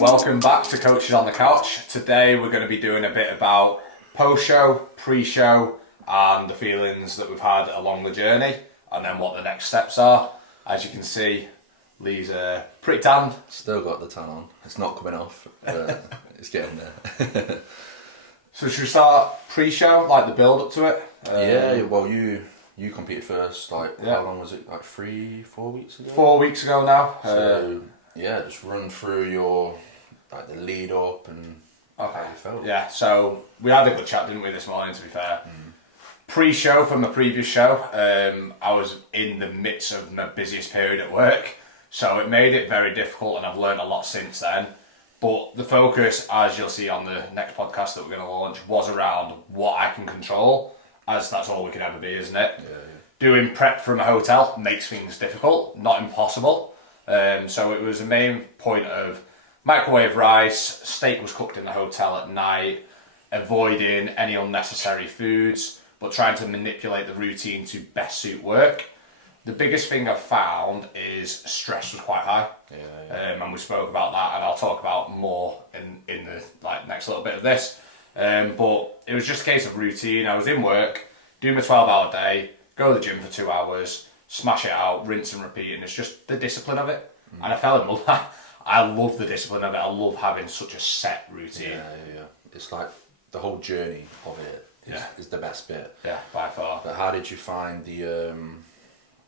Welcome back to Coaches on the Couch. Today we're going to be doing a bit about post-show, pre-show and the feelings that we've had along the journey and then what the next steps are. As you can see, Lee's pretty tanned. Still got the tan on. It's not coming off, but it's getting there. So should we start pre-show, like the build-up to it? Yeah, well you competed first, Yeah. How long was it, 3-4 weeks ago? 4 weeks ago now. So, just run through your, the lead up and how you felt. Yeah, so we had a good chat, didn't we, this morning, to be fair. Pre-show from the previous show, I was in the midst of my busiest period at work, so it made it very difficult and I've learned a lot since then. But the focus, as you'll see on the next podcast that we're going to launch, was around what I can control, as that's all we can ever be, isn't it? Yeah. Doing prep from a hotel makes things difficult, not impossible. So it was the main point of microwave rice, steak was cooked in the hotel at night, avoiding any unnecessary foods, but trying to manipulate the routine to best suit work. The biggest thing I've found is stress was quite high. And we spoke about that, and I'll talk about more in the next little bit of this. But it was just a case of routine. I was in work, doing my 12-hour day, go to the gym for 2 hours, smash it out, rinse and repeat, and it's just the discipline of it. And I fell in love. I love the discipline of it. I love having such a set routine. Yeah. It's like the whole journey of it is the best bit. Yeah, by far. But how did you find the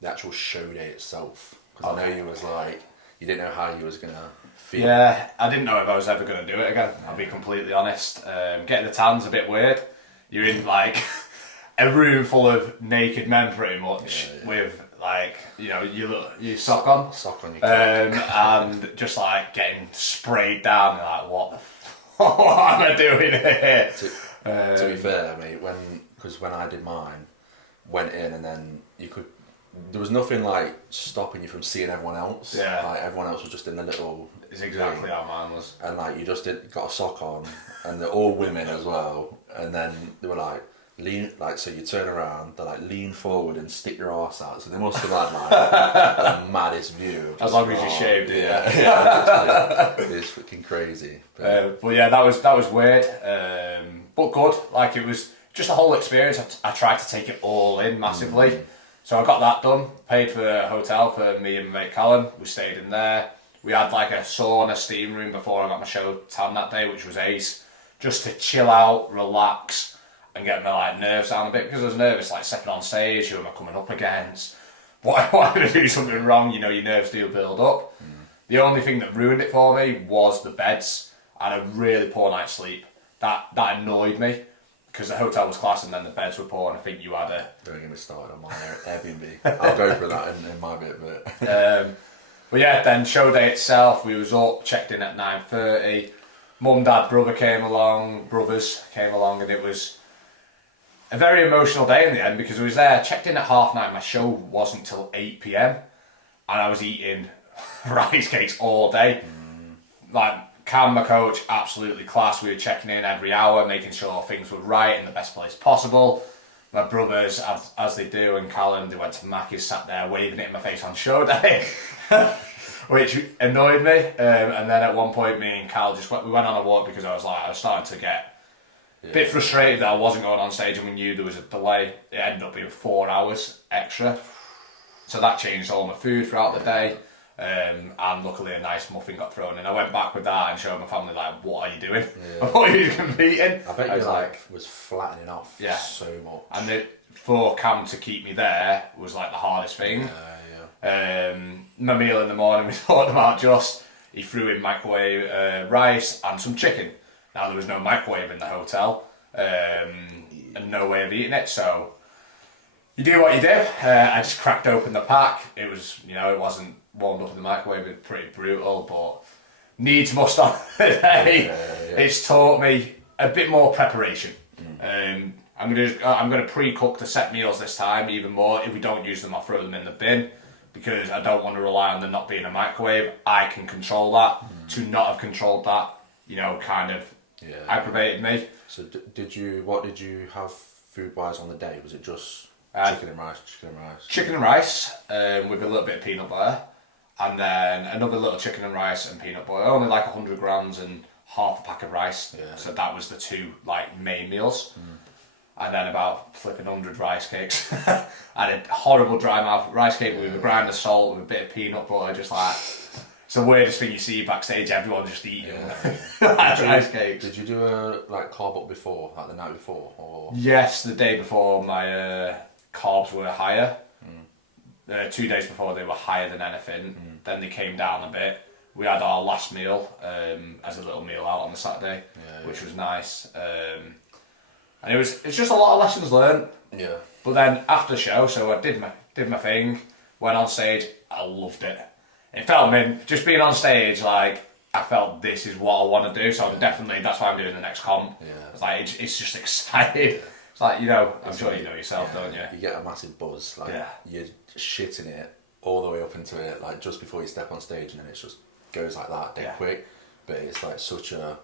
actual show day itself? Because I know you was you didn't know how you was gonna feel. Yeah, I didn't know if I was ever going to do it again, I'll be completely honest. Getting the tan's a bit weird. You're in a room full of naked men pretty much with your sock on. Sock on your cock. And just getting sprayed down and what am I doing here? To be fair, mate, because when I did mine, went in and then there was nothing stopping you from seeing everyone else. Yeah. Everyone else was just in the little. It's exactly how mine was. And you just got a sock on, and they're all women as well. And then they were lean, so you turn around, they're lean forward and stick your arse out. So they must have had the maddest view. As long as you shaved it, It's freaking crazy. But yeah, that was weird, but good. It was just a whole experience. I tried to take it all in massively. So I got that done, paid for a hotel for me and my mate Callum. We stayed in there. We had a sauna steam room before I got my show tan that day, which was ace. Just to chill out, relax, and get my nerves down a bit, because I was nervous, stepping on stage, who am I coming up against? What if I do something wrong? Your nerves do build up. The only thing that ruined it for me was the beds. I had a really poor night's sleep. That annoyed me, because the hotel was class and then the beds were poor, and I think you had a... Don't get me started on my Airbnb. I'll go for that in my bit, but... But yeah, then show day itself, we was up, checked in at 9:30. Mum, dad, brothers came along, and it was a very emotional day in the end, because I was there, checked in at 9:30. My show wasn't till 8 p.m. and I was eating rice cakes all day. Cam, my coach, absolutely class. We were checking in every hour, making sure things were right in the best place possible. My brothers, as they do, and Callum, they went to Mackey's, sat there waving it in my face on show day, which annoyed me. And then at one point, me and Cal we went on a walk, because I was starting to get a bit frustrated that I wasn't going on stage, and we knew there was a delay. It ended up being 4 hours extra. So that changed all my food throughout the day. And luckily a nice muffin got thrown in. I went back with that and showed my family what are you doing? What are you competing? I bet you was flattening off so much. And for Cam to keep me there was the hardest thing. My meal in the morning, we talked about he threw in microwave rice and some chicken. Now there was no microwave in the hotel, and no way of eating it, so you do what you do. I just cracked open the pack. It was, it wasn't warmed up in the microwave. It was pretty brutal, but needs must on the day. It's taught me a bit more preparation. I'm gonna pre-cook the set meals this time even more. If we don't use them, I'll throw them in the bin, because I don't want to rely on them not being a microwave. I can control that. To not have controlled that, kind of aggravated me. So what did you have food-wise on the day? Was it just chicken and rice? Chicken and rice with a little bit of peanut butter. and then another little chicken and rice and peanut butter, only like 100 grams and half a pack of rice. Yeah. So that was the two like main meals. And then about flipping 100 rice cakes. I had a horrible dry mouth rice cake with a grind of salt with a bit of peanut butter, just like, it's the weirdest thing you see backstage, everyone just eating like rice cakes. Did you do a like carb up before, like the night before, or? Yes, the day before my carbs were higher. 2 days before they were higher than anything. Then they came down a bit. We had our last meal as a little meal out on the Saturday, which was nice. And it's just a lot of lessons learned. Yeah. But then after the show, so I did my thing, went on stage, I loved it. It felt, just being on stage, like, I felt this is what I want to do, so definitely, that's why I'm doing the next comp. Yeah. It's like, it's just exciting. It's like, I'm sure you know yourself, don't you? You get a massive buzz, like, Yeah. you're shitting it all the way up into it, like, just before you step on stage, and then it just goes like that, dead quick. But it's, like, such a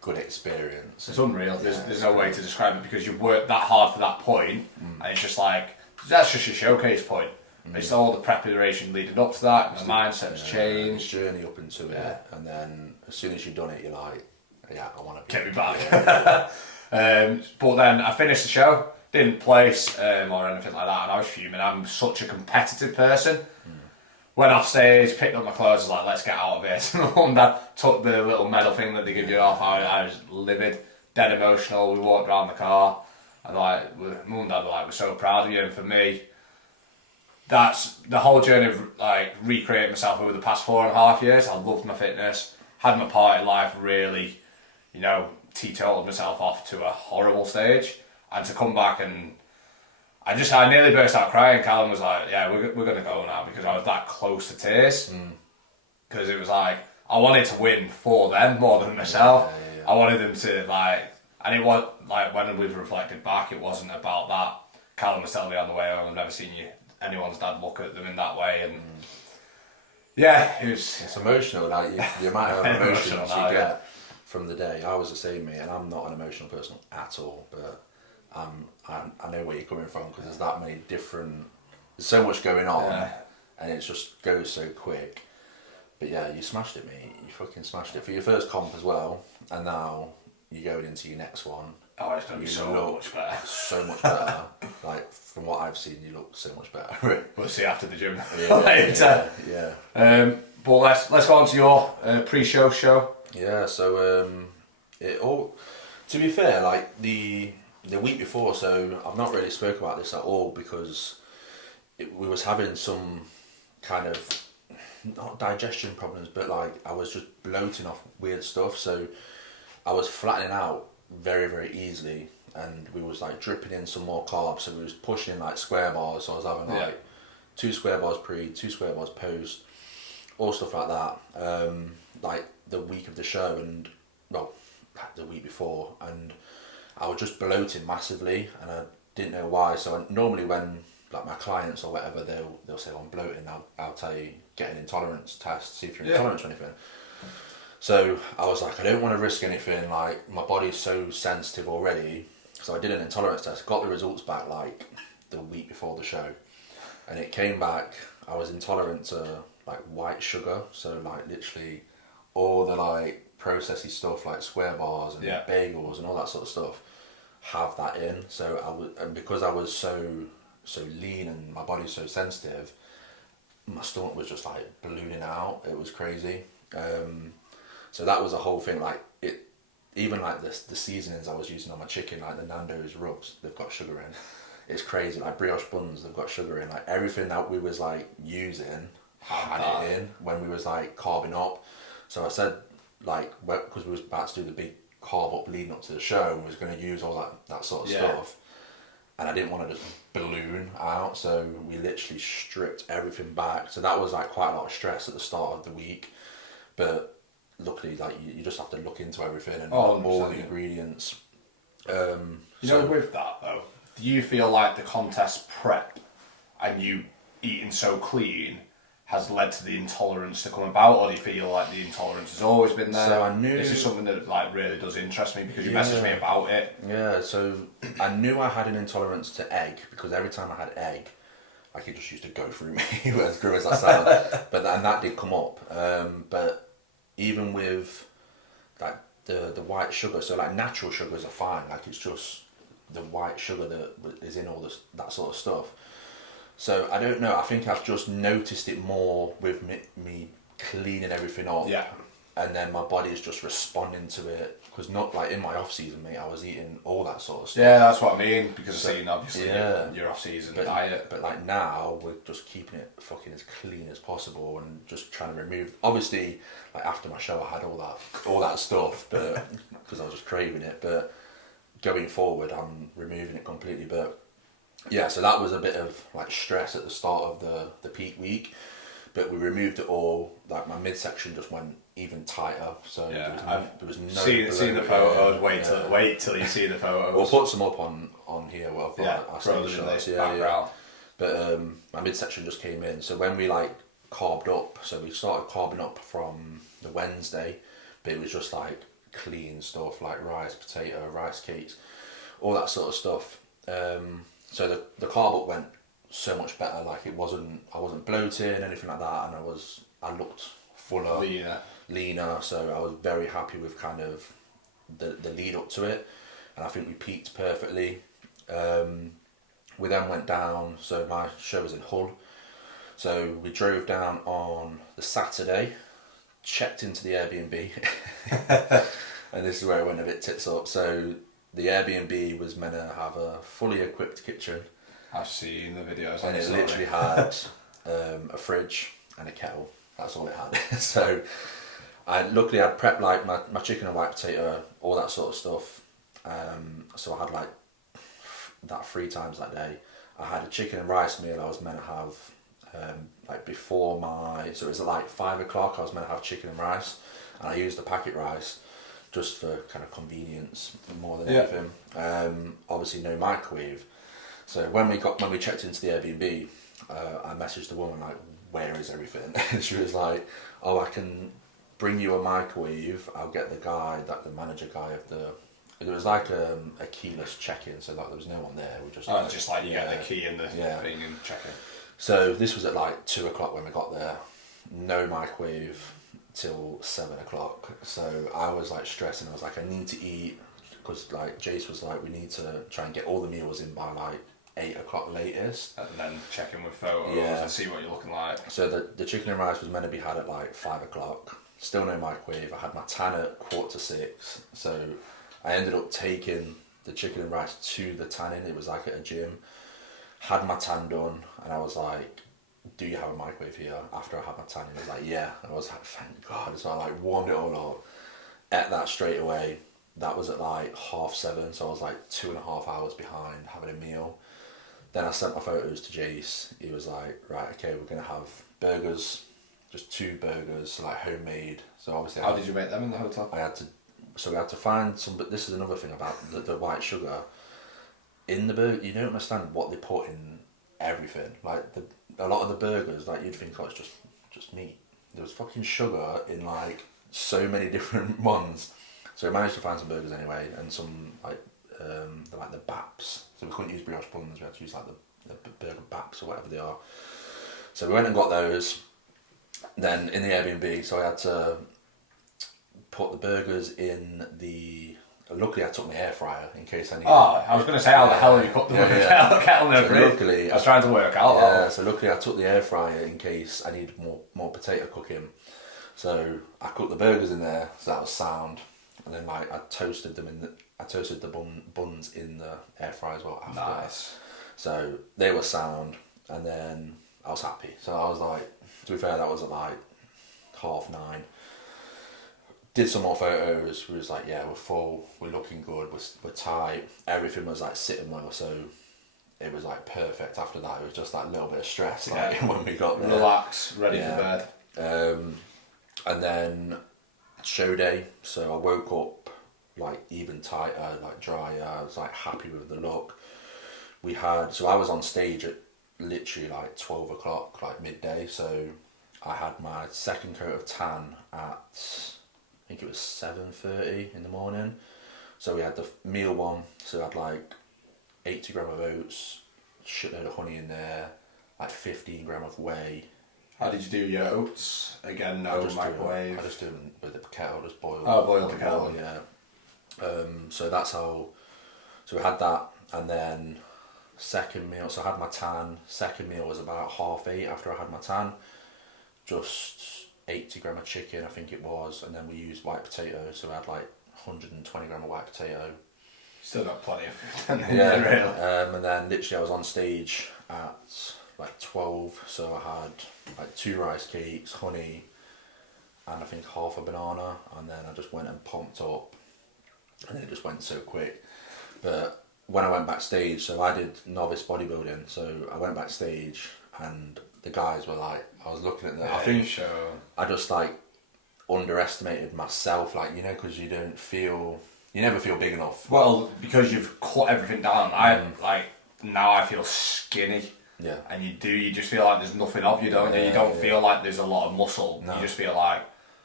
good experience. It's unreal. There's no way to describe it because you've worked that hard for that point, and it's just like, that's just your showcase point. It's all the preparation leading up to that, and the mindset's changed. Journey up into it, and then as soon as you've done it, you're like, yeah, I want to Get me back. But then I finished the show, didn't place or anything like that, and I was fuming. I'm such a competitive person. Went off stage, picked up my clothes, was like, let's get out of here. So my mum and dad took the little medal thing that they give you off. I was livid, dead emotional. We walked around the car, and like, mum and dad were like, we're so proud of you. And for me, that's the whole journey of like recreating myself over the past 4.5 years. I loved my fitness, had my party life really, teetotaled myself off to a horrible stage, and to come back and I nearly burst out crying. Callum was like, yeah, we're going to go now, because I was that close to tears. Because it was like, I wanted to win for them more than myself. I wanted them to, and it was, like, when we've reflected back, it wasn't about that. Callum was telling me on the way home, I've never seen anyone's dad look at them in that way. And yeah, it's emotional, like, the amount of emotions now, you get from the day. I was the same, mate, and I'm not an emotional person at all, but I know where you're coming from, because there's that many different, there's so much going on, and it just goes so quick. But yeah, you smashed it, mate. You fucking smashed it for your first comp as well, and now you're going into your next one. Oh, it's going to be so much better. So much better. Like, from what I've seen, you look so much better. We'll see after the gym. Yeah. But let's go on to your pre-show show. Yeah, so to be fair, like the week before, so I've not really spoke about this at all, because we was having some kind of, not digestion problems, but like I was just bloating off weird stuff, so I was flattening out very, very easily, and we was like dripping in some more carbs, so we was pushing in like square bars, so I was having like 2 square bars pre, 2 square bars post, all stuff like that, like the week of the show, and well, the week before, and I was just bloating massively, and I didn't know why. So normally when like my clients or whatever, they'll say, oh, I'm bloating, I'll tell you, get an intolerance test, see if you're intolerant to anything. So I was like, I don't want to risk anything, like my body's so sensitive already. So I did an intolerance test, got the results back like the week before the show, and it came back, I was intolerant to like white sugar, so like literally all the like processy stuff like square bars and bagels and all that sort of stuff have that in. So because I was so lean and my body's so sensitive, my stomach was just like ballooning out. It was crazy. So that was a whole thing. Like it, even like the seasonings I was using on my chicken, like the Nando's rubs, they've got sugar in. It's crazy. Like brioche buns, they've got sugar in. Like everything that we was like using had it in when we was like carbing up. So I said, like, because we was about to do the big carb up leading up to the show, and we was going to use all that sort of stuff, and I didn't want to just balloon out, so we literally stripped everything back. So that was like quite a lot of stress at the start of the week, but luckily, like, you just have to look into everything and all the ingredients. With that though, do you feel like the contest prep and you eating so clean has led to the intolerance to come about, or do you feel like the intolerance has always been there? So I knew this is something that like really does interest me, because you messaged me about it. Yeah, so I knew I had an intolerance to egg, because every time I had egg, like it just used to go through me as grim as that sounds. And that did come up. But even with like the white sugar, so like natural sugars are fine. Like it's just the white sugar that is in all this that sort of stuff. So I don't know. I think I've just noticed it more with me cleaning everything up. Yeah. And then my body is just responding to it, because not like in my off season, mate, I was eating all that sort of stuff. Yeah, that's what I mean, because I've seen obviously your off season diet. But like now we're just keeping it fucking as clean as possible and just trying to remove. Obviously, like after my show, I had all that stuff, but because I was just craving it. But going forward, I'm removing it completely. But yeah, so that was a bit of like stress at the start of the peak week. But we removed it all. Like my midsection just went even tighter. So there was no. Seen the photos. Wait till you see the photos. We'll put some up on here. Throw them in this background. Yeah. But my midsection just came in. So when we like carved up, so we started carving up from the Wednesday, but it was just like clean stuff like rice, potato, rice cakes, all that sort of stuff. So the carb up went so much better. Like I wasn't bloated, anything like that, and I looked fuller, leaner. So I was very happy with kind of the lead up to it, and I think we peaked perfectly. We then went down. So my show was in Hull, so we drove down on the Saturday, checked into the Airbnb, and this is where it went a bit tits up. So the Airbnb was meant to have a fully equipped kitchen. I've seen the videos. And it literally had a fridge and a kettle. That's all it had. So luckily I'd prepped like my chicken and white potato, all that sort of stuff. So I had like that 3 times that day. I had a chicken and rice meal I was meant to have like before so it was at like 5 o'clock I was meant to have chicken and rice, and I used the packet rice just for kind of convenience more than anything. Obviously no microwave. So when we checked into the Airbnb, I messaged the woman like, "Where is everything?" And she was like, "Oh, I can bring you a microwave. I'll get the manager guy of the." It was like a keyless check-in, so like there was no one there. We just just like you get the key and the thing and check in. So this was at like 2 o'clock when we got there. No microwave till 7 o'clock. So I was like stressing. I was like, I need to eat, because like Jace was like, we need to try and get all the meals in by like 8 o'clock latest, and then check in with photos and see what you're looking like. So the chicken and rice was meant to be had at like 5 o'clock. Still no microwave. I had my tan at 5:45. So I ended up taking the chicken and rice to the tanning. It was like at a gym. Had my tan done, and I was like, "Do you have a microwave here?" After I had my tanning, he was like, "Yeah." And I was like, "Thank God!" So I like warmed it all up, ate that straight away. That was at like 7:30, so I was like 2.5 hours behind having a meal. Then I sent my photos to Jace. He was like, "Right, okay, we're gonna have burgers, just 2 burgers, like homemade." So obviously, how did you make them in the hotel? We had to find some. But this is another thing about the white sugar in the burger. You don't understand what they put in everything. Like a lot of the burgers, like you'd think, oh, it's just meat. There was fucking sugar in like so many different ones. So we managed to find some burgers anyway, and some like the Baps. So we couldn't use brioche buns. We had to use like the burger Baps or whatever they are. So we went and got those. Then in the Airbnb, so I had to put the burgers in the. Luckily, I took my air fryer in case I needed. Oh, I was going to say, how the hell you put the kettle in the fridge? Luckily, I was trying to work out. Yeah, so luckily I took the air fryer in case I needed more potato cooking. So I cooked the burgers in there, so that was sound. And then like I toasted the buns in the air fryer as well after. Nice. So they were sound, and then I was happy. So I was like, to be fair, that was at like 9:30. Did some more photos. We was like, yeah, we're full, we're looking good, we're tight. Everything was like sitting well, so it was like perfect. After that, it was just that little bit of stress like when we got there. Relax, ready for bed. And then show day. So I woke up like even tighter, like drier. I was like happy with the look. So I was on stage at literally like 12 o'clock, like midday. So I had my second coat of tan at, I think it was 7:30 in the morning. So we had the meal one. So I had like 80 gram of oats, shitload of honey in there, like 15 gram of whey. How did you do your oats? Again, no microwave. I just do them with the kettle, just boil. Oh, boil the kettle. Yeah. So that's how. So we had that, and then second meal. So I had my tan. Second meal was about 8:30 after I had my tan. Just 80 gram of chicken, I think it was, and then we used white potatoes. So we had like 120 gram of white potato. Still got plenty of. Yeah. Really. And then literally I was on stage at like 12, so I had like 2 rice cakes, honey, and I think half a banana, and then I just went and pumped up, and it just went so quick. But when I went backstage, so I did novice bodybuilding, so I went backstage and the guys were like, I was looking at them, I think I just like underestimated myself, like, you know, because you never feel big enough. Well, because you've cut everything down, now I feel skinny. Yeah. And you just feel like there's nothing of you, don't you? You don't feel like there's a lot of muscle. No. You just feel like,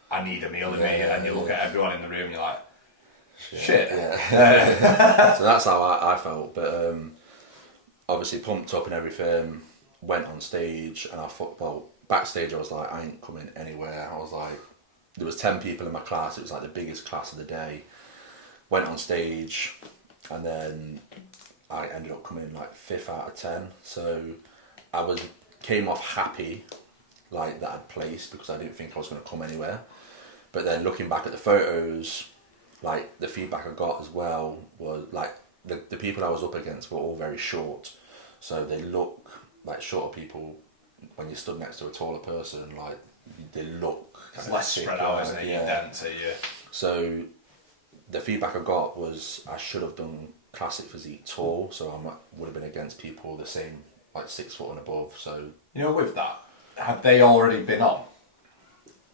I need a meal in me, and you look at everyone in the room, you're like, shit. Yeah. So that's how I felt, but obviously pumped up and everything, went on stage, and I thought, well, backstage I was like, I ain't coming anywhere. I was like, there was 10 people in my class, it was like the biggest class of the day. Went on stage, and then I ended up coming in like 5th out of 10, so I came off happy, like that I'd placed, because I didn't think I was going to come anywhere. But then looking back at the photos, like the feedback I got as well was like the people I was up against were all very short, so they look like shorter people when you stood next to a taller person, like they look kind It's less spread out, isn't it? Yeah. You dense it, yeah. So the feedback I got was I should have done classic physique tall, so I would have been against people the same, like 6 foot and above. So You know, with that, had they already been on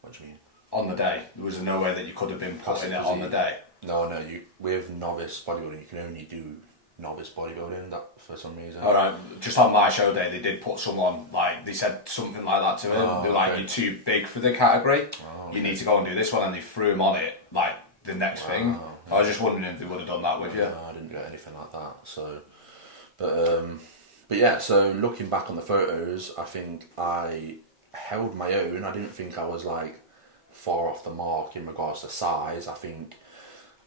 what do you mean? on the day? There was no way that you could have been putting it on the day. No, you with novice bodybuilding you can only do novice bodybuilding that for some reason. Alright, just on my show day, they did put someone, like, they said something like that to him. Oh, They're like, okay. you're too big for the category. Oh, You okay. need to go and do this one, and they threw him on it, like, the next thing. Wow. I was just wondering if they would have done that with you. No, I didn't get anything like that. So, but yeah. So looking back on the photos, I think I held my own. I didn't think I was like far off the mark in regards to size. I think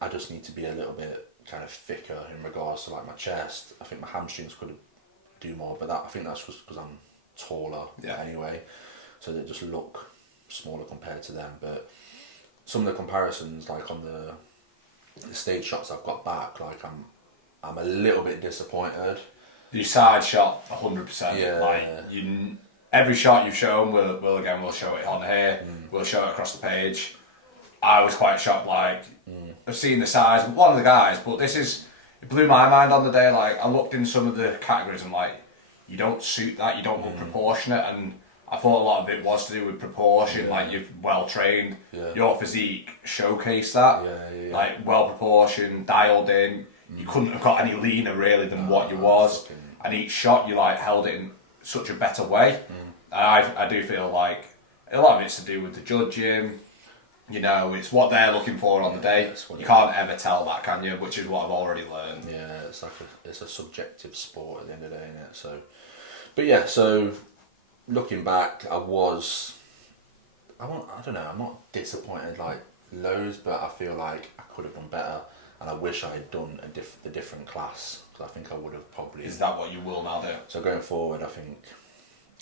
I just need to be a little bit kind of thicker in regards to like my chest. I think my hamstrings could do more, but I think that's just because I'm taller anyway. So they just look smaller compared to them. But some of the comparisons, like on the stage shots I've got back, like I'm a little bit disappointed. Your side shot, 100%. Yeah. Like, every shot you've shown, we'll show it on here. We'll show it across the page. I was quite shocked, like, I've seen the size of one of the guys, but it blew my mind on the day. Like, I looked in some of the categories and like, you don't suit that, you don't look proportionate, and I thought a lot of it was to do with proportion, like you're well trained, your physique showcased that, like well proportioned, dialed in, you couldn't have got any leaner really than what you was, and each shot you like held it in such a better way, and I do feel like a lot of it's to do with the judging, you know, it's what they're looking for on the day, you can't ever tell that, can you, which is what I've already learned. Yeah, it's a subjective sport at the end of the day, isn't it? So, but yeah, so looking back, I don't know, I'm not disappointed like loads, but I feel like I could have done better, and I wish I had done the different class, because I think I would have probably. Is that what you will now do? So going forward, I think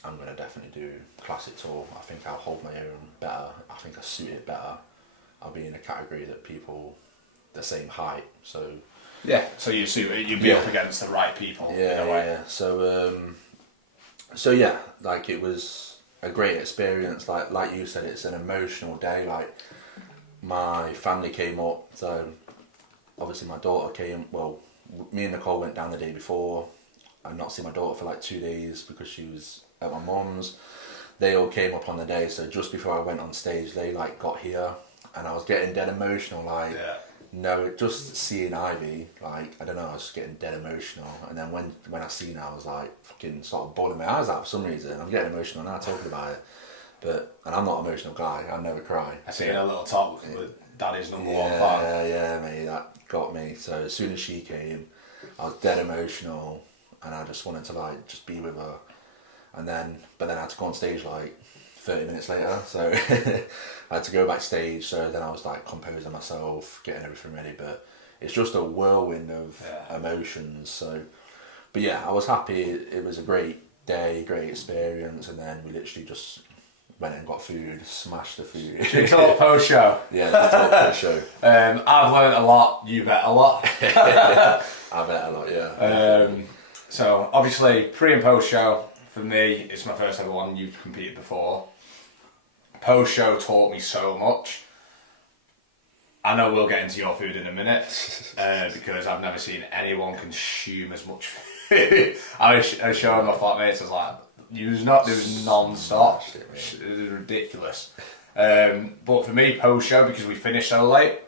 I'm going to definitely do classic tour. I think I'll hold my own better. I think I suit it better. I'll be in a category that people the same height, so. Yeah, so you'd be up against the right people. Yeah, in a way. yeah. So yeah, like it was a great experience. Like you said, it's an emotional day. Like my family came up, so obviously my daughter came. Well, me and Nicole went down the day before. I'd not seen my daughter for like 2 days because she was at my mum's. They all came up on the day, so just before I went on stage, they like got here, and I was getting dead emotional. Like. Yeah. No, just seeing Ivy, like, I don't know, I was just getting dead emotional. And then when I seen her, I was like, fucking sort of bawling my eyes out for some reason. I'm getting emotional now talking about it. And I'm not an emotional guy, I never cry. I see a little talk with Daddy's number one fan. Yeah, mate, that got me. So as soon as she came, I was dead emotional, and I just wanted to, like, just be with her. but then I had to go on stage like 30 minutes later, so I had to go backstage. So then I was like composing myself, getting everything ready, but it's just a whirlwind of emotions. So, but yeah, I was happy. It was a great day, great experience, and then we literally just went and got food, smashed the food. It's a lot post show. Yeah, the talk post show. I've learned a lot. You bet a lot. I bet a lot, yeah. So obviously pre and post show for me, it's my first ever one. You've competed before. Post show taught me so much. I know we'll get into your food in a minute because I've never seen anyone consume as much food. I was showing my flatmates. I was like, it was non-stop. It was ridiculous. But for me, post show, because we finished so late,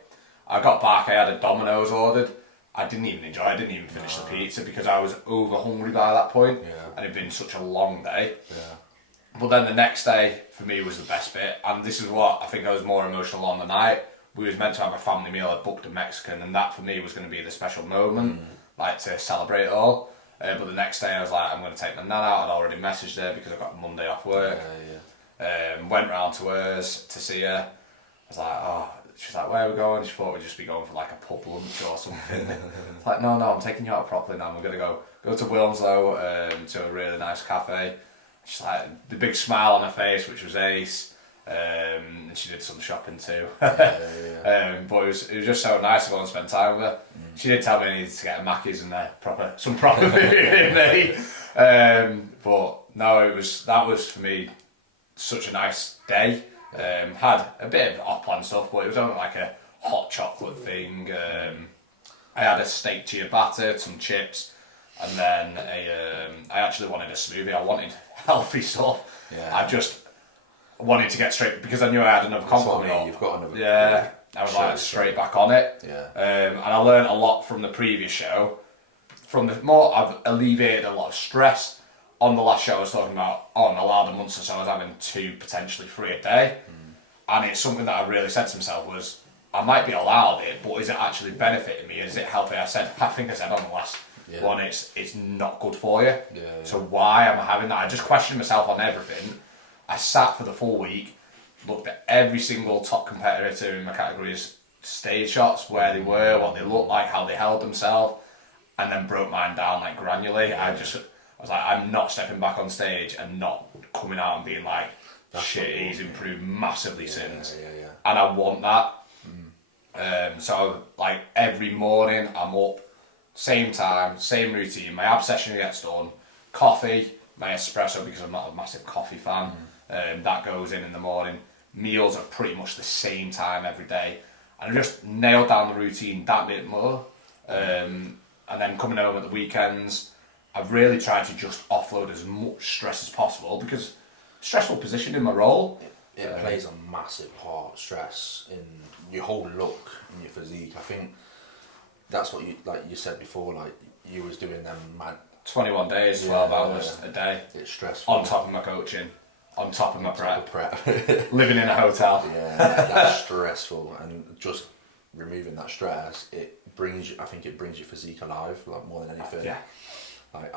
I got back. I had a Domino's ordered. I didn't even enjoy it. I didn't even finish the pizza because I was over hungry by that point, and it'd been such a long day. But then the next day for me was the best bit, and this is what I think I was more emotional on the night. We was meant to have a family meal. I booked a Mexican, and that for me was going to be the special moment, like to celebrate it all. But the next day I was like, I'm going to take my nan out. I'd already messaged her because I got Monday off work. Went round to hers to see her. I was like, oh, she's like, where are we going? She thought we'd just be going for like a pub lunch or something. It's like, no, I'm taking you out properly now. We're going to go to Wilmslow to a really nice cafe. She's like, the big smile on her face, which was ace. And she did some shopping too. But it was just so nice to go and spend time with her. She did tell me I needed to get a Mackey's and some proper food in me. But no, that was for me such a nice day. Had a bit of off-plan stuff, but it was only like a hot chocolate thing. I had a steak ciabatta, some chips, and then I actually wanted a smoothie. I wanted healthy stuff. I just wanted to get straight, because I knew I had another compliment. You've got another. Yeah, I was like straight back on it. And I learned a lot from the previous show. I've alleviated a lot of stress. On the last show I was talking about, in the last months or so I was having 2, potentially 3 a day. And it's something that I really said to myself was, I might be allowed it, but is it actually benefiting me? Is it healthy? I think I said on the last one, it's not good for you. So why am I having that? I just questioned myself on everything. I sat for the full week, looked at every single top competitor in my categories, stage shots, where they were, what they looked like, how they held themselves, and then broke mine down like granularly. I was like, I'm not stepping back on stage and not coming out and being like, shit, he's improved massively since. And I want that. So like every morning I'm up, same time, same routine. My ab session gets done, coffee, my espresso, because I'm not a massive coffee fan. That goes in the morning. Meals are pretty much the same time every day, and I just nailed down the routine that bit more. And then coming home at the weekends, I've really tried to just offload as much stress as possible, because stressful position in my role. It plays a massive part, stress, in your whole look, in your physique. I think that's what you said before, like you was doing them mad 21 days, 12 hours a day. It's stressful. On top of my coaching, on top of my prep. Living in a hotel. Yeah, that's stressful, and just removing that stress, I think it brings your physique alive, like more than anything. Yeah. Like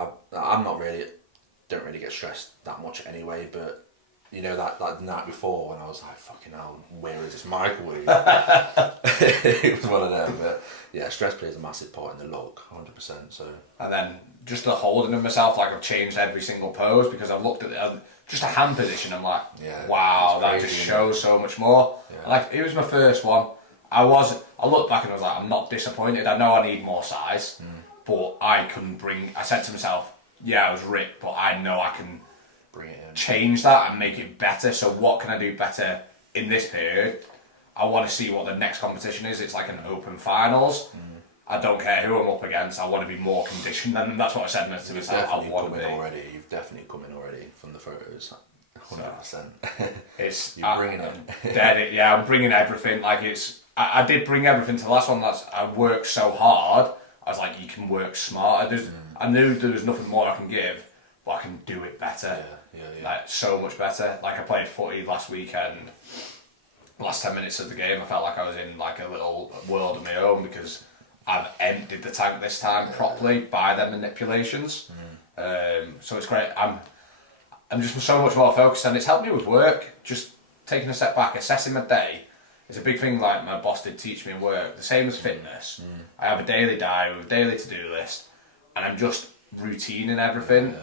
don't really get stressed that much anyway, but you know that the night before when I was like, fucking hell, where is this microwave? It was one of them, but yeah, stress plays a massive part in the look, 100%. So. And then just the holding of myself, like I've changed every single pose, because I've looked at just a hand position. I'm like, wow, that just shows so much more. Like it was my first one. I looked back and I was like, I'm not disappointed. I know I need more size, but I said to myself, yeah, I was ripped, but I know I can bring it in, change that and make it better. So what can I do better in this period? I want to see what the next competition is. It's like an open finals. I don't care who I'm up against. I want to be more conditioned, and that's what I said to myself. I want to be. You've definitely come in already from the photos. 100%. It's you're bringing it. I'm bringing everything. Like I did bring everything to the last one. I worked so hard. I was like, you can work smarter. I knew there was nothing more I can give, but I can do it better. Like so much better. Like I played footy last weekend. Last 10 minutes of the game, I felt like I was in like a little world of my own, because I've emptied the tank this time properly by their manipulations. So it's great. I'm just so much more focused, and it's helped me with work. Just taking a step back, assessing my day is a big thing. Like my boss did teach me in work, the same as fitness. I have a daily diary with a daily to-do list, and I'm just routine in everything.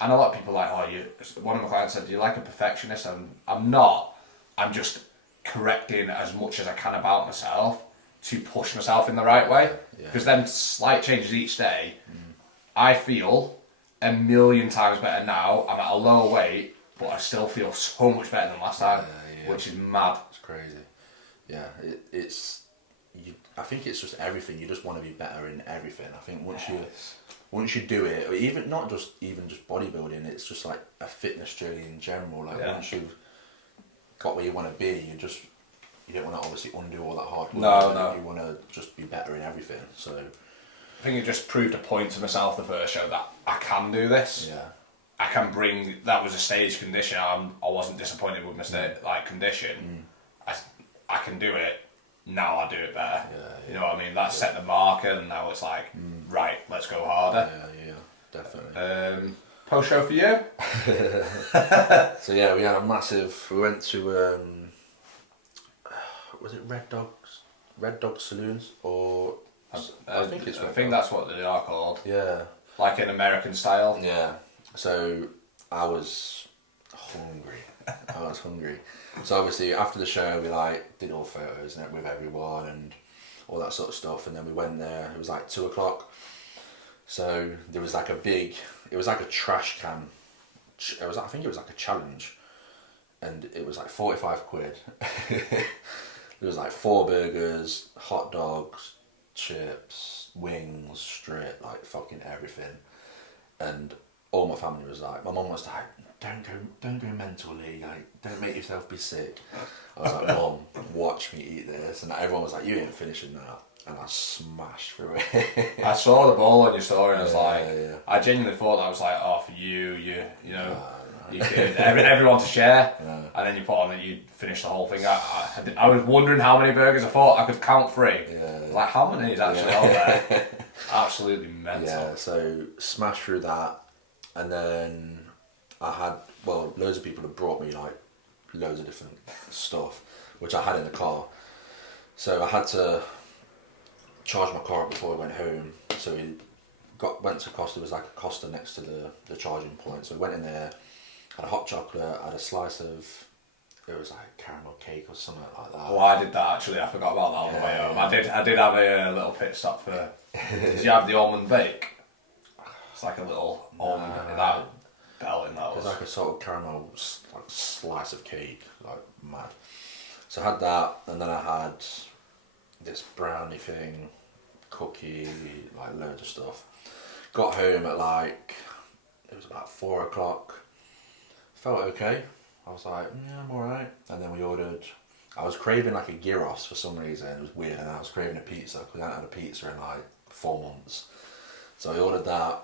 And a lot of people are like, oh, you. One of my clients said, "You're like a perfectionist." I'm not. I'm just correcting as much as I can about myself to push myself in the right way. Because then slight changes each day, I feel a million times better now. I'm at a lower weight, but I still feel so much better than last time, which is mad. It's crazy. Yeah, it's. I think it's just everything. You just want to be better in everything. I think once you do it, or even not just bodybuilding, it's just like a fitness journey in general. Like once you've got where you want to be, you don't want to obviously undo all that hard work. No. You want to just be better in everything. So I think it just proved a point to myself the first show that I can do this. yeah, I can bring. That was a stage condition. I wasn't disappointed with my condition. I can do it. Now I do it better. You know what I mean? That set the marker, and now it's like, right, let's go harder. Yeah, definitely. Post show for you? So yeah, we had a massive. We went to was it Red Dog Saloons, or I think it's. I think that's what they are called. Yeah. Like in American style. Yeah. So I was hungry. So obviously after the show we like did all photos and with everyone and all that sort of stuff, and then we went there. It was like 2:00. So there was like it was like a trash can. I think it was like a challenge, and it was like 45 quid. There was like 4 burgers, hot dogs, chips, wings, strip, like fucking everything. And all my family was like, my mum was like, don't go mentally, like, don't make yourself be sick. I was like, Mum, watch me eat this. And everyone was like, you ain't finishing that. And I smashed through it. I saw the ball on your story, and I was like, I genuinely thought that was like, oh, for you know, you could, everyone to share, and then you put on that you'd finish the whole thing. I was wondering how many burgers. I thought I could count 3. Like, how many is actually on there? Absolutely mental. Yeah, so smashed through that, and then I had, loads of people had brought me like loads of different stuff, which I had in the car. So I had to charge my car up before I went home. So we went to Costa. There was like a Costa next to the charging point. So we went in there, had a hot chocolate, had a slice of, it was like caramel cake or something like that. Oh, I did that actually. I forgot about that on the way home. I did have a little pit stop for. Did you have the almond bake? It's like a little almond without belt in that. It was like a sort of caramel like slice of cake, like mad. So I had that, and then I had this brownie thing, cookie, like loads of stuff. Got home at like, it was about 4:00. Felt okay. I was like, yeah, I'm alright. And then we ordered, I was craving like a gyros for some reason. It was weird, and I was craving a pizza because I hadn't had a pizza in like 4 months. So I ordered that,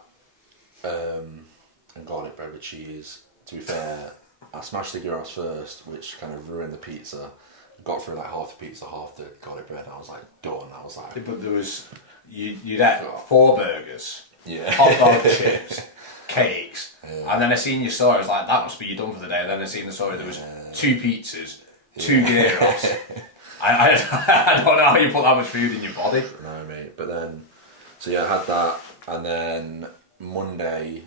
and garlic bread with cheese. To be fair, I smashed the gyros first, which kind of ruined the pizza. Got through like half the pizza, half the garlic bread, and I was like done. I was like, but there was you'd had 4 burgers, hot dog, chips, cakes, and then I seen your story. I was like, that must be you done for the day. And then I seen the story. There was 2 pizzas, 2 gyros. I don't know how you put that much food in your body. No, mate. But then, so yeah, I had that, and then Monday,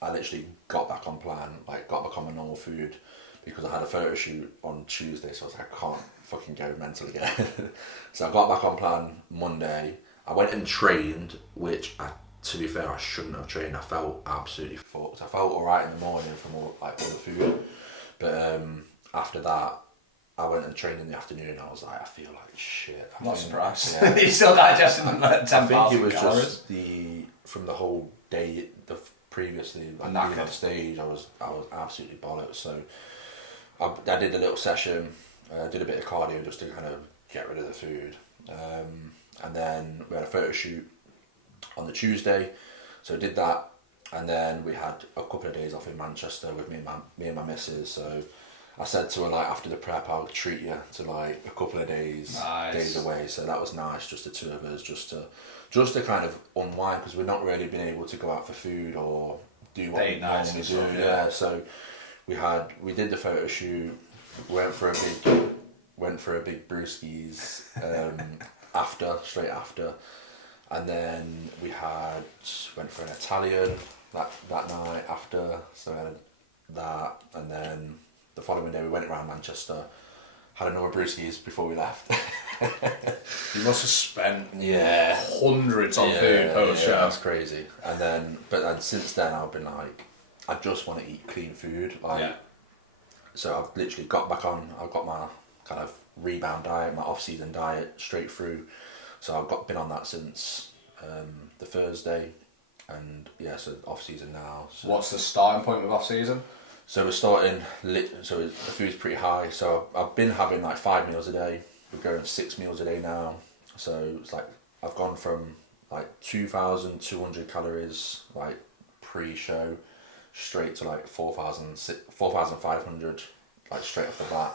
I literally got back on plan. Like got back on my normal food. Because I had a photo shoot on Tuesday, so I was like, I can't fucking go mental again. So I got back on plan Monday. I went and trained, which, to be fair, I shouldn't have trained. I felt absolutely fucked. I felt alright in the morning from all the food. But after that, I went and trained in the afternoon, and I was like, I feel like shit. I'm not surprised. Yeah. You're still digesting 10,000 I think it was calories. just from the whole day, previously, like being on stage, I was absolutely bollocks. So I did a little session, did a bit of cardio just to kind of get rid of the food, and then we had a photo shoot on the Tuesday, so I did that, and then we had a couple of days off in Manchester with me and my missus. So I said to her, like, after the prep, I'll treat you to like a couple of days away. So that was nice, just the 2 of us, just to kind of unwind, because we've not really been able to go out for food or do what Date we nights normally and do. stuff, Yeah. So we did the photo shoot. Went for a big brewskis straight after, and then we went for an Italian that night after. So we had that, and then the following day we went around Manchester, had another brewskis before we left. You must have spent Yeah. hundreds on food post show. That's crazy. And then, since then I've been like, I just want to eat clean food. Like, Yeah. so I've literally got back on. I've got my kind of rebound diet, my off-season diet straight through. So I've been on that since the Thursday, and yeah, so off-season now. So. What's the starting point with off season? So we're starting. So the food's pretty high. So I've been having like 5 meals a day. We're going 6 meals a day now. So it's like I've gone from like 2,200 calories like pre-show straight to like 4,500 like straight off the bat.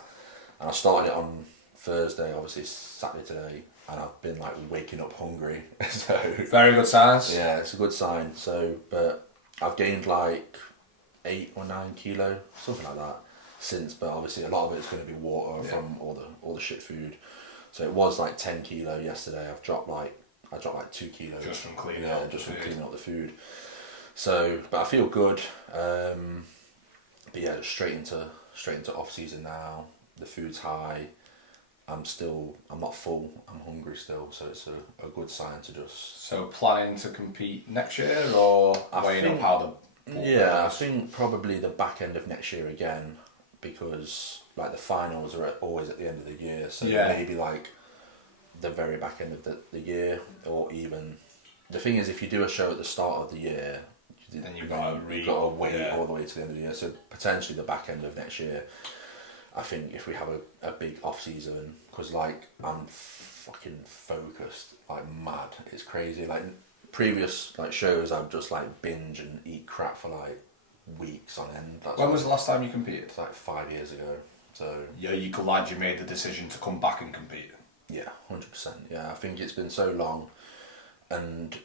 And I started it on Thursday, obviously Saturday today, and I've been like waking up hungry. So Very good signs. yeah, it's a good sign. So, but I've gained like 8 or 9 kilo, something like that, since. But obviously, a lot of it's going to be water from all the shit food. So it was like 10 kilo yesterday. I dropped like 2 kilos Just from cleaning up the from food. cleaning up the food. So, but I feel good. But yeah, just straight into off season now. The food's high. I'm not full. I'm hungry still. So it's a good sign to just. So planning to compete next year, or weighing up how the Yeah, I think probably the back end of next year again, because like the finals are always at the end of the year, so maybe like the very back end of the year, or even the thing is, if you do a show at the start of the year, then you've got to wait all the way to the end of the year. So potentially the back end of next year, I think if we have a big off season, because like I'm fucking focused like mad, it's crazy. Like previous like shows, I'd just like binge and eat crap for like weeks on end. When was the last time you competed? It's like 5 years ago. So Yeah, you glad you made the decision to come back and compete? yeah, 100%. Yeah, I think it's been so long, and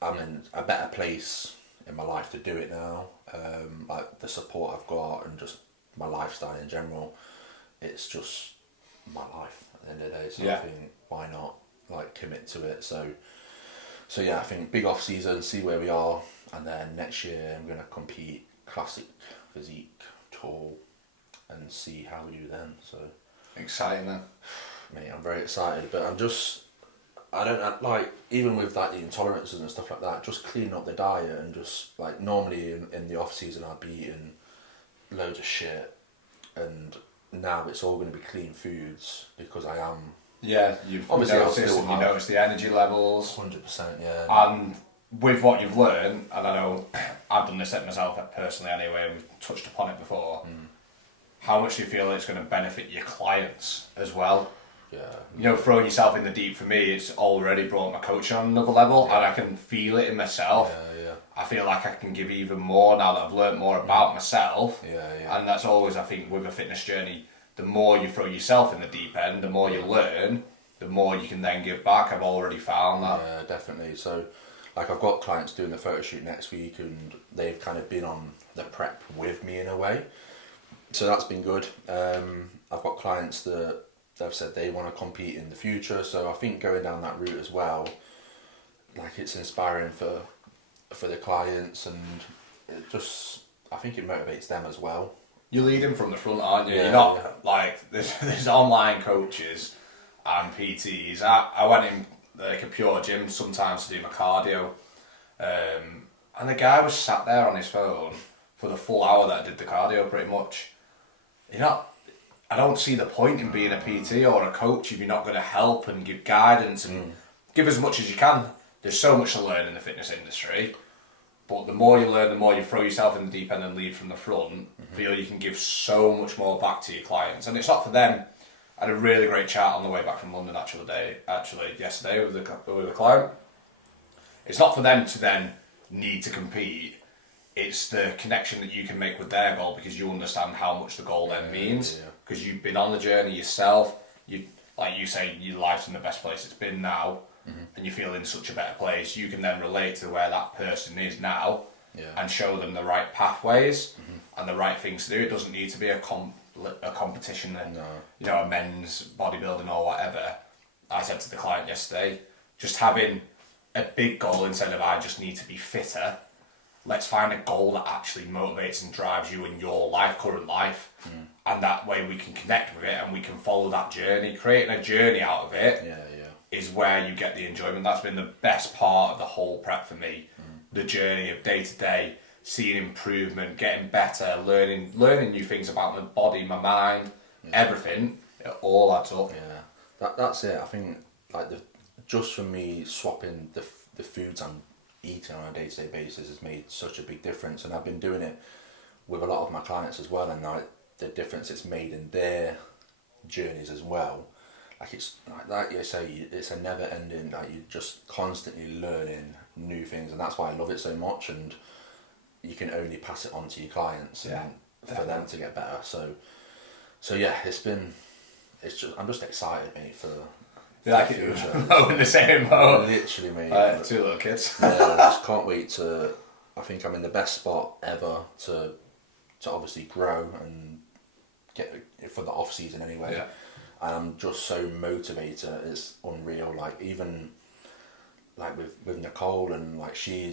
I'm in a better place in my life to do it now. Like the support I've got and just my lifestyle in general, it's just my life at the end of the day. So I think why not like commit to it. So yeah, I think big off season, see where we are, and then next year I'm gonna compete classic physique tall and see how we do then. So Exciting then. mate, I'm very excited, but I don't like, even with like the intolerances and stuff like that, just cleaning up the diet and just like normally in the off season I'd be eating loads of shit, and now it's all going to be clean foods because I am. Yeah, you've Obviously, I'll noticed, still and you have- notice the energy levels. 100%, yeah. And with what you've learned, and I know I've done this myself personally anyway, and we've touched upon it before, how much do you feel it's going to benefit your clients as well? Yeah. You know, throwing yourself in the deep, for me, it's already brought my coaching on another level, and I can feel it in myself. Yeah. I feel like I can give even more now that I've learnt more about myself. Yeah. And that's always, I think, with a fitness journey, the more you throw yourself in the deep end, the more you learn, the more you can then give back. I've already found that. Yeah, definitely. So, like, I've got clients doing the photo shoot next week, and they've kind of been on the prep with me in a way. So that's been good. I've got clients that they've said they want to compete in the future. So I think going down that route as well, like, it's inspiring for the clients, and it just, I think it motivates them as well. You're leading from the front, aren't you? Yeah, You're not like there's online coaches and PTs. I went in like a pure gym sometimes to do my cardio, and the guy was sat there on his phone for the full hour that I did the cardio, pretty much. I don't see the point in being a PT or a coach if you're not going to help and give guidance and give as much as you can. There's so much to learn in the fitness industry. But the more you learn, the more you throw yourself in the deep end and lead from the front, feel you can give so much more back to your clients. And it's not for them. I had a really great chat on the way back from London actually yesterday with a client. It's not for them to then need to compete. It's the connection that you can make with their goal because you understand how much the goal then means. Because you've been on the journey yourself. You, like you say, your life's in the best place it's been now. And you feel in such a better place, you can then relate to where that person is now, and show them the right pathways and the right things to do. It doesn't need to be a competition and you know, a men's bodybuilding or whatever. I said to the client yesterday, just having a big goal instead of I just need to be fitter. Let's find a goal that actually motivates and drives you in your life, current life, and that way we can connect with it and we can follow that journey. Creating a journey out of it is where you get the enjoyment. That's been the best part of the whole prep for me. The journey of day to day, seeing improvement, getting better, learning new things about my body, my mind, everything. It all adds up. Yeah, that's it. I think like just for me swapping the foods I'm eating on a day-to-day basis has made such a big difference, and I've been doing it with a lot of my clients as well, and like the difference it's made in their journeys as well. Like it's like you say, it's a never-ending. Like you're just constantly learning new things, and that's why I love it so much. And you can only pass it on to your clients and for them to get better. So yeah, I'm just excited, mate, for like the future. In the same boat. Literally, mate. 2 little kids. Yeah, I just can't wait to. I think I'm in the best spot ever to obviously grow and get for the off season anyway. Yeah. And I'm just so motivated. It's unreal. Like even like with Nicole, and like she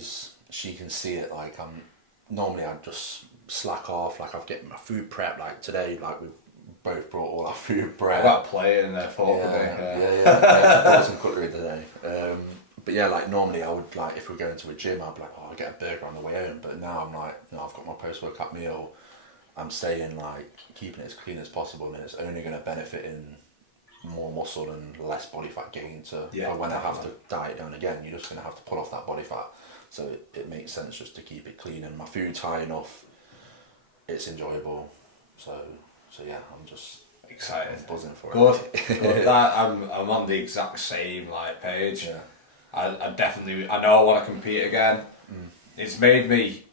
can see it. Like normally I just slack off. Like I've get my food prep. Like today, like we've both brought all our food prep. I got a plate in there for brought some cutlery today. But yeah, like normally I would like if we're going to a gym, I'd be like, I'll get a burger on the way home. But now I'm like, no, I've got my post-workout meal. I'm staying like keeping it as clean as possible, and it's only going to benefit in more muscle and less body fat gain for when I have to diet down again. You're just going to have to pull off that body fat. So it makes sense just to keep it clean, and my food's high enough. It's enjoyable. So yeah, I'm just excited. I'm buzzing for it. Good. I'm on the exact same like page. Yeah. I definitely I know I want to compete again. It's made me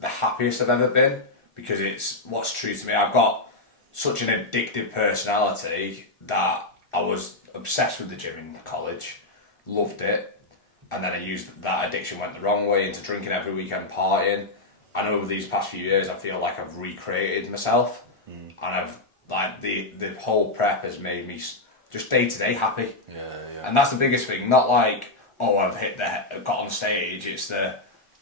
the happiest I've ever been, because it's what's true to me. I've got such an addictive personality that I was obsessed with the gym in college, loved it, and then I used that addiction, went the wrong way into drinking every weekend, partying. And over these past few years, I feel like I've recreated myself, and I've like the whole prep has made me just day to day happy. Yeah. And that's the biggest thing. Not like, oh, I've got on stage. It's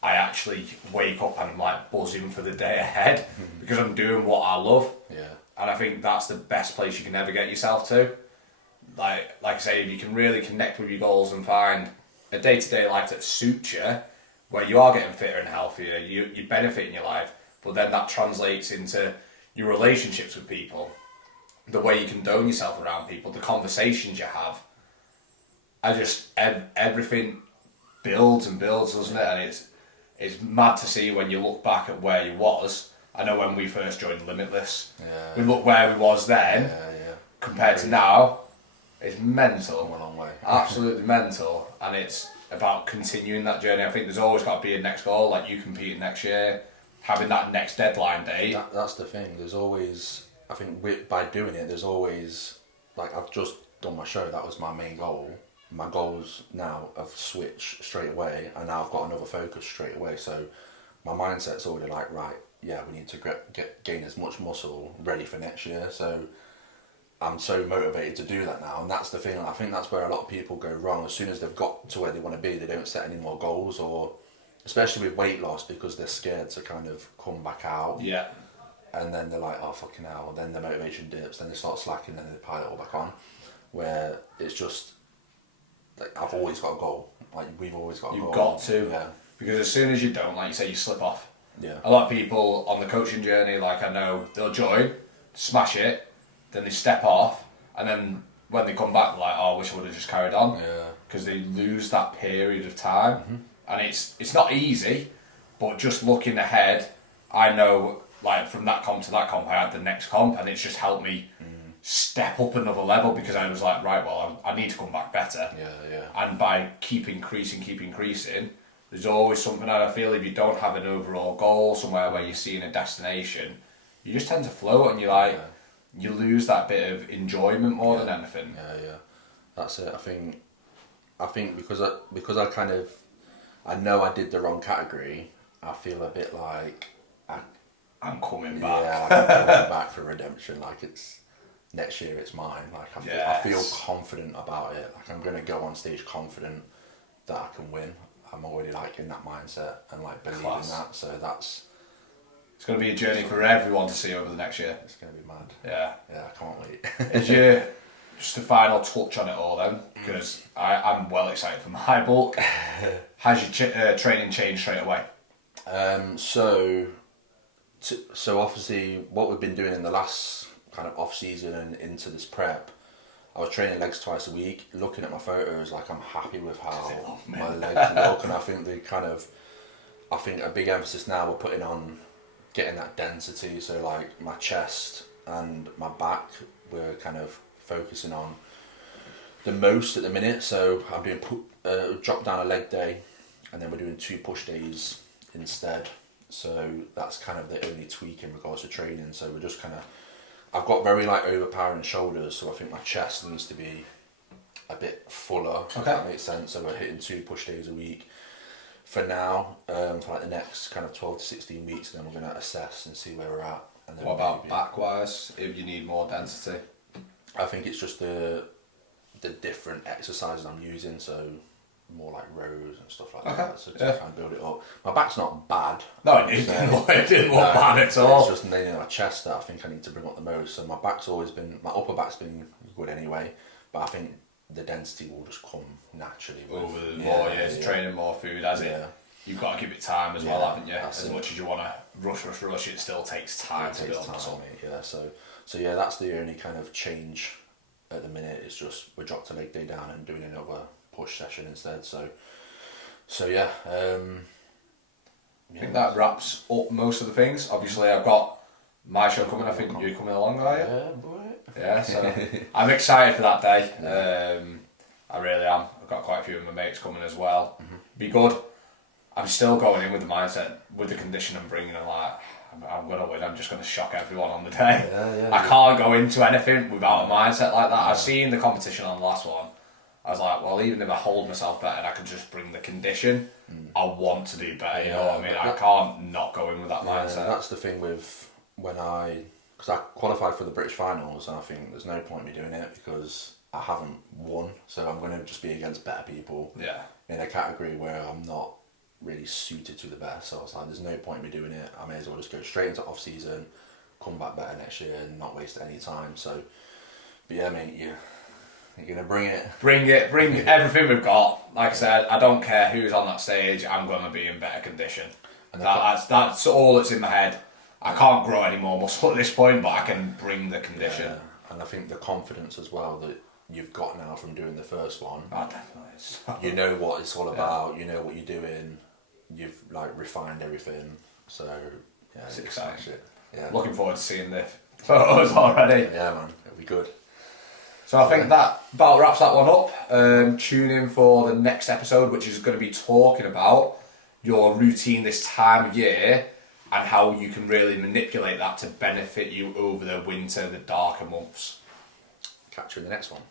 I actually wake up and I'm like buzzing for the day ahead because I'm doing what I love. Yeah. And I think that's the best place you can ever get yourself to. Like I say, if you can really connect with your goals and find a day-to-day life that suits you, where you are getting fitter and healthier, you benefit in your life, but then that translates into your relationships with people, the way you condone yourself around people, the conversations you have. Everything builds and builds, doesn't it? And it's mad to see when you look back at where you was. I know when we first joined Limitless, we look where we was then compared to now. It's mental. Come a long way. Absolutely mental. And it's about continuing that journey. I think there's always got to be a next goal, like you competing next year, having that next deadline date. That's the thing. There's always, I think by doing it, there's always, like I've just done my show, that was my main goal. My goals now have switched straight away, and now I've got another focus straight away. So my mindset's already like, right, yeah, we need to gain as much muscle ready for next year. So I'm so motivated to do that now, and that's the thing. I think that's where a lot of people go wrong. As soon as they've got to where they want to be, they don't set any more goals, or especially with weight loss, because they're scared to kind of come back out. Yeah. And then they're like, oh fucking hell. Then the motivation dips. Then they start slacking. Then they pile it all back on. Where it's just like I've always got a goal. Like we've always got a goal. You've got to. Yeah. Because as soon as you don't, like you say, you slip off. Yeah. A lot of people on the coaching journey, like I know, they'll join, smash it, then they step off, and then when they come back, they're like, oh, I wish I would have just carried on. Yeah. Because they lose that period of time. And it's not easy, but just looking ahead, I know, like from that comp to that comp, I had the next comp, and it's just helped me step up another level, because I was like, right, well, I need to come back better. Yeah. And by keep increasing, there's always something. And I feel if you don't have an overall goal, somewhere where you're seeing a destination, you just tend to float, and you lose that bit of enjoyment more than anything. Yeah. That's it. I think because I know I did the wrong category, I feel a bit like I'm coming back. yeah, I'm coming back for redemption. Like it's next year, it's mine. Like I feel confident about it. Like I'm gonna go on stage confident that I can win. I'm already like in that mindset and like believing that. So it's going to be a journey for everyone to see over the next year. It's going to be mad. Yeah. Yeah, I can't wait. Is your just a final touch on it all then? Because I'm well excited for my bulk. Has your training changed straight away? So obviously what we've been doing in the last kind of off season and into this prep, I was training legs twice a week. Looking at my photos, like I'm happy with how my legs look, and I think I think a big emphasis now we're putting on getting that density. So like my chest and my back, we're kind of focusing on the most at the minute. So I'm doing drop down a leg day, and then we're doing 2 push days instead. So that's kind of the only tweak in regards to training. So we're just kind of, I've got very like overpowering shoulders, so I think my chest needs to be a bit fuller, if that makes sense. So we're hitting 2 push days a week for now, for like the next kind of 12 to 16 weeks, and then we're going to assess and see where we're at. And then what about back-wise, if you need more density? I think it's just the different exercises I'm using, so more like rows and stuff like that, so to kind of build it up. My back's not bad. No, it didn't look bad at all. It's just my chest that I think I need to bring up the most. So my upper back's been good anyway, but I think the density will just come naturally. Over the more years, training more food, has it? You've got to give it time as well, haven't you? As much as you want to rush, it still takes time to build muscle. Yeah, so yeah, that's the only kind of change at the minute. It's just we dropped a leg day down and doing another push session instead. So yeah. I think that wraps up most of the things. Obviously, I've got my show coming. I think you're coming along, are you? Yeah, boy. Yeah, so I'm excited for that day. I really am. I've got quite a few of my mates coming as well. Be good. I'm still going in with the mindset, with the condition I'm bringing. I'm like, I'm going to win. I'm just going to shock everyone on the day. I can't go into anything without a mindset like that. I've seen the competition on the last one. I was like, well, even if I hold myself better and I can just bring the condition, I want to do better, you know what I mean? I can't not go in with that mindset. That's the thing with because I qualified for the British finals, and I think there's no point in me doing it because I haven't won, so I'm going to just be against better people in a category where I'm not really suited to the best. So I was like, there's no point in me doing it. I may as well just go straight into off season, come back better next year and not waste any time. So, but yeah, mate, you're going to bring it. Bring everything we've got. Like I said, I don't care who's on that stage, I'm going to be in better condition. And that's all that's in my head. I can't grow any more muscle at this point, but I can bring the condition. Yeah. And I think the confidence as well that you've got now from doing the first one. Oh, definitely. You know what it's all about, you know what you're doing, you've like refined everything. So, yeah, it's exciting. Yeah. Looking forward to seeing the photos already. Yeah, man, it'll be good. So I think that about wraps that one up. Tune in for the next episode, which is going to be talking about your routine this time of year and how you can really manipulate that to benefit you over the winter, the darker months. Catch you in the next one.